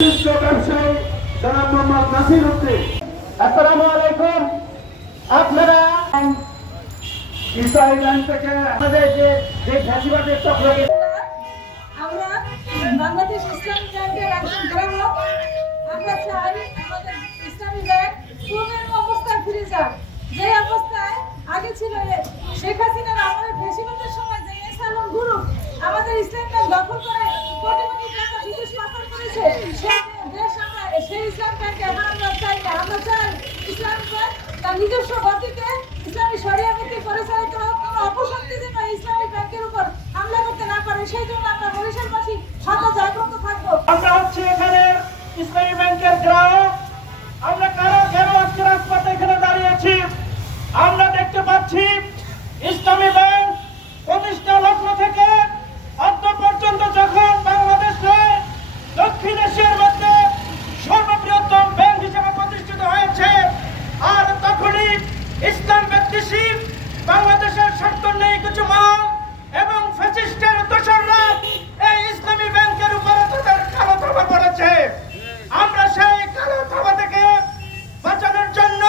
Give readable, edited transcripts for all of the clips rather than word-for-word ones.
ব্যবসায়ী জনাব মোহাম্মদ নাসির উদ্দিন। আসসালামু আলাইকুম। আপনারা ইসলামী ব্যাংক থেকে আমাদের যে ফ্যাসিবাদের চক্র, আমরা বাংলাদেশ ইসলামী ব্যাংকের একজন গ্রাহক। আমরা চাই আমাদের ইসলামী ব্যাংক পূর্বের অবস্থায় ফিরে যাক, যে অবস্থায় আগে ছিল। শেখ হাসিনার আমাদের ফ্যাসিবাদের সময় যে এসালন গ্রুপ আমাদের ইসলামী ব্যাংক দখল করে কোটি কোটি টাকা বিদেশ পাচার করেছে, সেই দেশ আমরা সেই ইসলাম ব্যাংকে এখন আমরা চাই না। আমরা চাই ইসলামী ব্যাংক তার নিজস্ব গতিতে ইসলামী শরিয়া ভিত্তিক পরিচালিত হোক, কোনো অপশক্তি যেন ইসলামী ব্যাংকের উপর হামলা করতে না পারে। সেই জন্য আমরা বরিশালবাসী সদা জাগ্রত থাকবো। আমরা হচ্ছে এখানে ইসলামী ব্যাংকের গ্রাহক। আমরা কেন আজকে রাজপথে এখানে দাঁড়িয়েছি? আমরা দেখতে পাচ্ছি ইসলামী ব্যাংক প্রতিষ্ঠা লগ্ন থেকে আজ পর্যন্ত যখন বাংলাদেশে দক্ষিণ এশিয়ার মধ্যে সর্ববৃহত্তম ব্যাংক হিসেবে প্রতিষ্ঠিত হয়েছে, আর তখনই ইসলাম ব্যক্তিশীল বাংলাদেশের স্বার্থ নেই কিছু মহল এবং ফ্যাসিস্টের দোসররা এই ইসলামী ব্যাংকের উপরে তাদের কালো থাবা পড়েছে। আমরা সেই কালো থাবা থেকে বাঁচানোর জন্য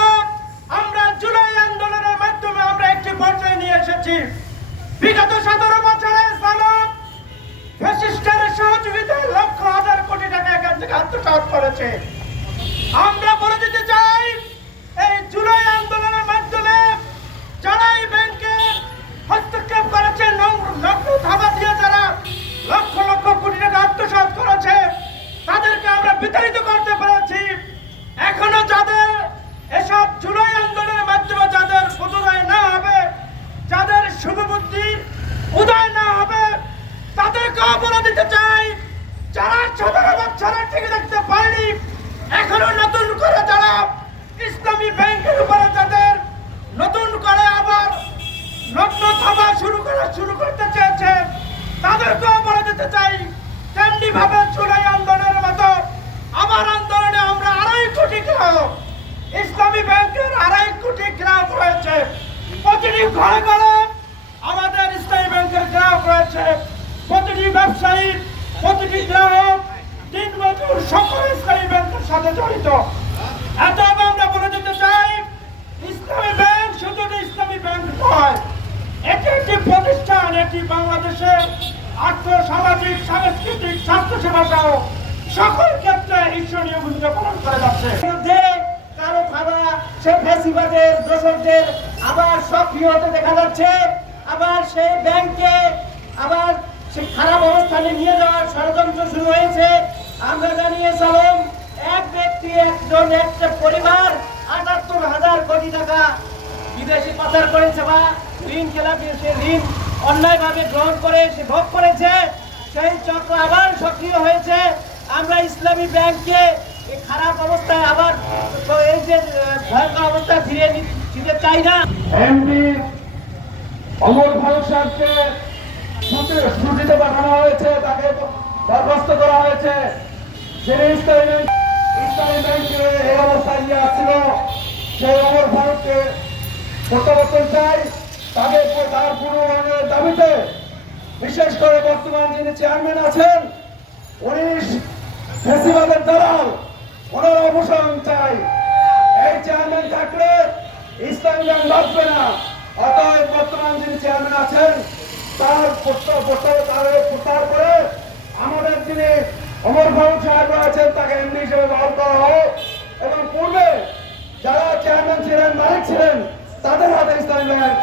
আমরা জুলাই আন্দোলনের মাধ্যমে আমরা একটি পর্যায়ে নিয়ে এসেছি। বিগত 17 বছরে ফ্যাসিস্টের সহযোগিতায় লক্ষ হাজার কোটি টাকা এখান থেকে আত্মসাৎ করেছে। আমরা বলে দিতে চাই, এই জুলাই আন্দোলনের মাধ্যমে যারা এই ব্যাংকে হস্তক্ষেপ করেছে, লক্ষ ধাবা দিয়ে যারা লক্ষ লক্ষ কোটি টাকা আত্মসাৎ করেছে, তাদেরকে আমরা বিতাড়িত করতে পেরেছি। এখনো যাদের এসব জুলাই আন্দোলনের মাধ্যমে যাদের উদয় না হবে, যাদের শুভবুদ্ধির উদয় না হবে, তাদেরকে বলে দিতে চাই, যারা 17 বছরের থেকে দেখতে পায়নি, এখনো নতুন করে যারা ইসলামী ব্যাংকের উপরে যাদের নতুন করে আবার নগ্ন থাবা শুরু করতে চেয়েছে, তাদেরকেও বলে দিতে চাই, তেমনি ভাবে জুলাই আন্দোলনের মতো আবার আন্দোলনে আমরা 2.5 কোটি গ্রাহক, ইসলামী ব্যাংকের 2.5 কোটি গ্রাহক রয়েছে। প্রতিটি ঘরে ঘরে আমাদের ইসলামী ব্যাংকের গ্রাহক রয়েছে। প্রতিটি ব্যবসায়ী, প্রতিটি গ্রাহক, দিনমজুর সকল ইসলামী ব্যাংকের সাথে জড়িত। এত আমরা বলে দিতে চাই, ইসলামী ব্যাংক শুধু ইসলামী ব্যাংক নয়, এটি একটি প্রতিষ্ঠান। এটি বাংলাদেশের আর্থ, সামাজিক, সাংস্কৃতিক, স্বাস্থ্যসেবা সহ সকল ক্ষেত্রে ঈশ্বরীয় ভূমিকা পালন করে যাচ্ছে। কারো খাবার সে ফ্যাসিবাদের দোসরদের আবার সক্রিয় হতে দেখা যাচ্ছে, আবার সেই ব্যাংকে আবার সে খারাপ অবস্থানে নিয়ে যাওয়ার ষড়যন্ত্র শুরু হয়েছে। আমরা জানিয়েছিলাম এক ব্যক্তি, একটা পরিবার 78,000 কোটি টাকা বিদেশি পাচার করেছে বা ঋণ খেলাপি, সে ঋণ অন্যায়ভাবে গ্রহণ করে সে ভোগ করেছে। সেই চক্র আবার সক্রিয় হয়েছে। আমরা ইসলামী ব্যাংককে এই খারাপ অবস্থায় আবার এই যে ভয়ঙ্কর অবস্থায় ফিরে দিতে চাই না। এমপি অমর ফারুক সাহেবকে ছুটিতে পাঠানো হয়েছে, তাকে বরখাস্ত করা হয়েছে। যিনি ইসলামী ব্যাংকের এই অবস্থায় নিয়ে আসছিল, সেই অমর ফারুককে প্রত্যাবর্তন চাই। তার পুনর্বাসনের দাবিতে বিশেষ করে বর্তমান যিনি চেয়ারম্যান আছেন, উনি ফ্যাসিবাদের দালাল, ওনার অবসান চাই। এই চেয়ারম্যান থাকলে ইসলামী ব্যাংক বাঁচবে না। অতএব বর্তমান যিনি চেয়ারম্যান আছেন, তারপরে আমাদের যিনি অমর ফারুক সাহেব আছেন, তাকে এমডি হিসেবে বহাল করা হোক এবং পূর্বে যারা চেয়ারম্যান ছিলেন, মালিক ছিলেন, তাদের হাতে ইসলামী ব্যাংক